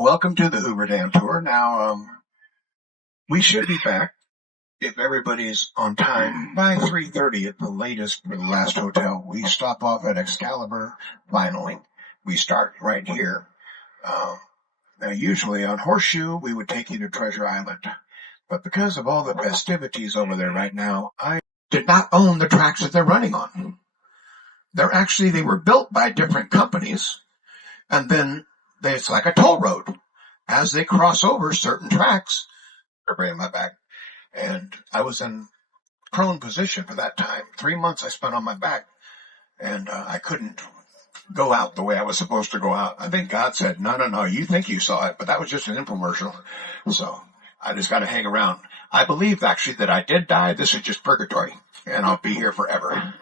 Welcome to the Hoover Dam tour. Now, we should be back if everybody's on time by 3:30 at the latest for the last hotel. We stop off at Excalibur finally. We start right here. Now, usually on Horseshoe, we would take you to Treasure Island. But because of all the festivities over there right now, I did not own the tracks that they're running on. They were built by different companies, and then it's like a toll road. As they cross over certain tracks, they're bringing my back. And I was in prone position for that time. 3 months I spent on my back, and I couldn't go out the way I was supposed to go out. I think God said, no, you think you saw it, but that was just an infomercial. So I just got to hang around. I believe actually that I did die. This is just purgatory, and I'll be here forever.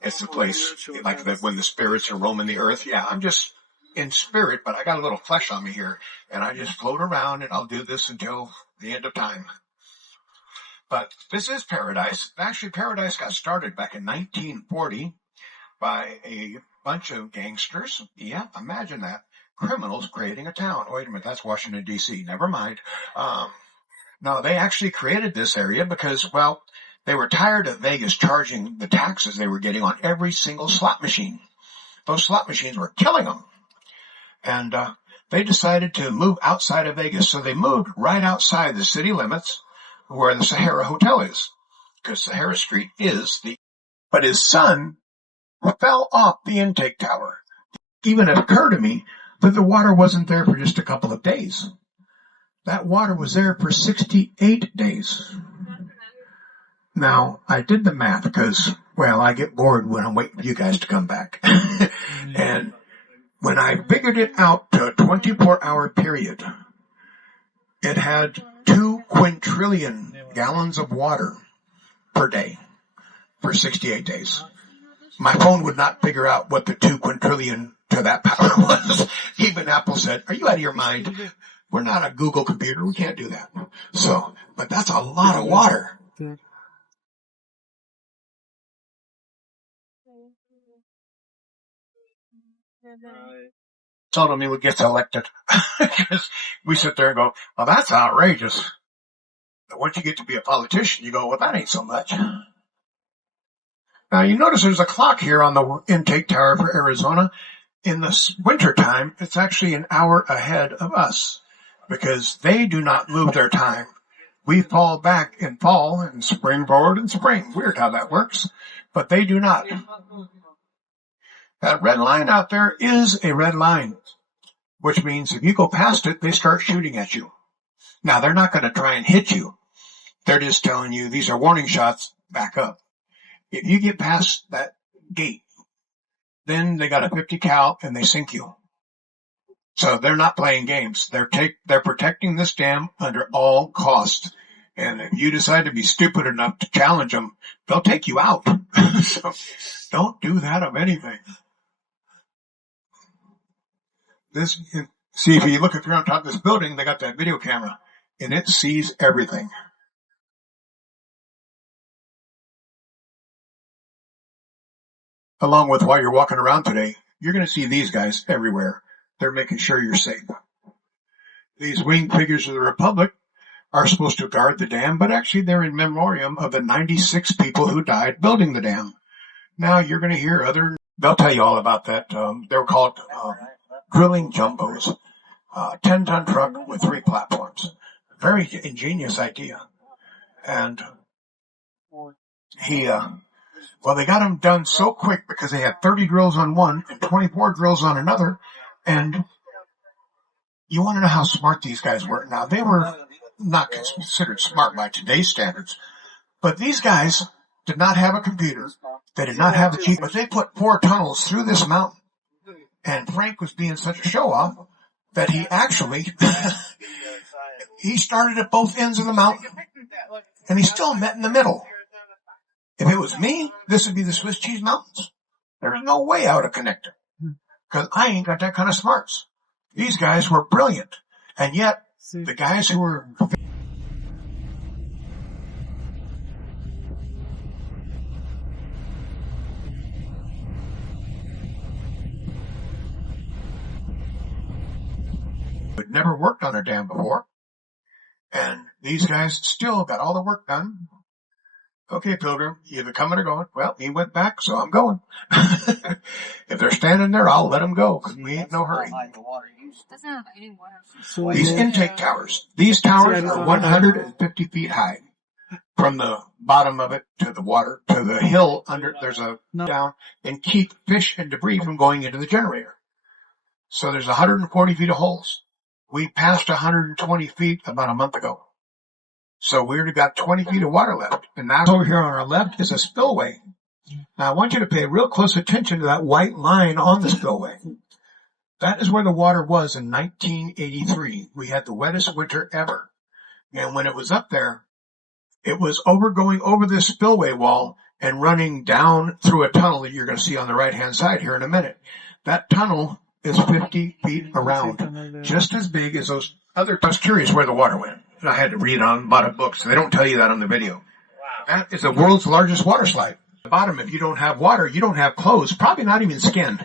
It's the place like that when the spirits are roaming the earth. Yeah, I'm just in spirit, but I got a little flesh on me here, and I just float around, and I'll do this until the end of time. But this is paradise. Actually, paradise got started back in 1940 by a bunch of gangsters. Yeah, imagine that. Criminals creating a town. Wait a minute, that's Washington, D.C. Never mind. No, they actually created this area because, well, they were tired of Vegas charging the taxes they were getting on every single slot machine. Those slot machines were killing them. And they decided to move outside of Vegas. So they moved right outside the city limits where the Sahara Hotel is. Because Sahara Street is but his son fell off the intake tower. Even it occurred to me that the water wasn't there for just a couple of days. That water was there for 68 days. Now, I did the math because, well, I get bored when I'm waiting for you guys to come back. And when I figured it out to a 24-hour period, it had 2 quintillion gallons of water per day for 68 days. My phone would not figure out what the 2 quintillion to that power was. Even Apple said, are you out of your mind? We're not a Google computer. We can't do that. So, but that's a lot of water. Told him he would get elected. Because we sit there and go, well, that's outrageous. But once you get to be a politician, you go, well, that ain't so much. Now, you notice there's a clock here on the intake tower for Arizona. In the winter time, it's actually an hour ahead of us because they do not move their time. We fall back in fall and spring forward in spring. Weird how that works, but they do not. That red line out there is a red line, which means if you go past it, they start shooting at you. Now, they're not going to try and hit you. They're just telling you these are warning shots, back up. If you get past that gate, then they got a 50 cal and they sink you. So they're not playing games. They're protecting this dam under all costs. And if you decide to be stupid enough to challenge them, they'll take you out. So don't do that of anything. See, if you look up here on top of this building, they got that video camera, and it sees everything. Along with while you're walking around today, you're going to see these guys everywhere. They're making sure you're safe. These winged figures of the Republic are supposed to guard the dam, but actually they're in memoriam of the 96 people who died building the dam. Now you're going to hear they'll tell you all about that. They were called drilling jumbos, 10-ton truck with 3 platforms. Very ingenious idea. And they got them done so quick because they had 30 drills on one and 24 drills on another. And you want to know how smart these guys were. Now, they were not considered smart by today's standards, but these guys did not have a computer. They did not have the cheap, but they put 4 tunnels through this mountain. And Frank was being such a show-off that he actually, he started at both ends of the mountain, and he still met in the middle. If it was me, this would be the Swiss cheese mountains. There's no way I would have connected, because I ain't got that kind of smarts. These guys were brilliant, and yet the guys who were We'd never worked on a dam before. And these guys still got all the work done. Okay, Pilgrim, you either coming or going? Well, he went back, so I'm going. If they're standing there, I'll let them go, because we ain't no hurry. These intake towers. These towers are 150 feet high. From the bottom of it to the water, to the hill under, there's a down, and keep fish and debris from going into the generator. So there's 140 feet of holes. We passed 120 feet about a month ago. So we already got 20 feet of water left. And now over here on our left is a spillway. Now I want you to pay real close attention to that white line on the spillway. That is where the water was in 1983. We had the wettest winter ever. And when it was up there, it was going over this spillway wall and running down through a tunnel that you're going to see on the right-hand side here in a minute. That tunnel is 50 feet around, just as big as those other. I was curious where the water went, and I had to read on a lot of books. They don't tell you that on the video. That is the world's largest water slide. At the bottom, if you don't have water, you don't have clothes, probably not even skin.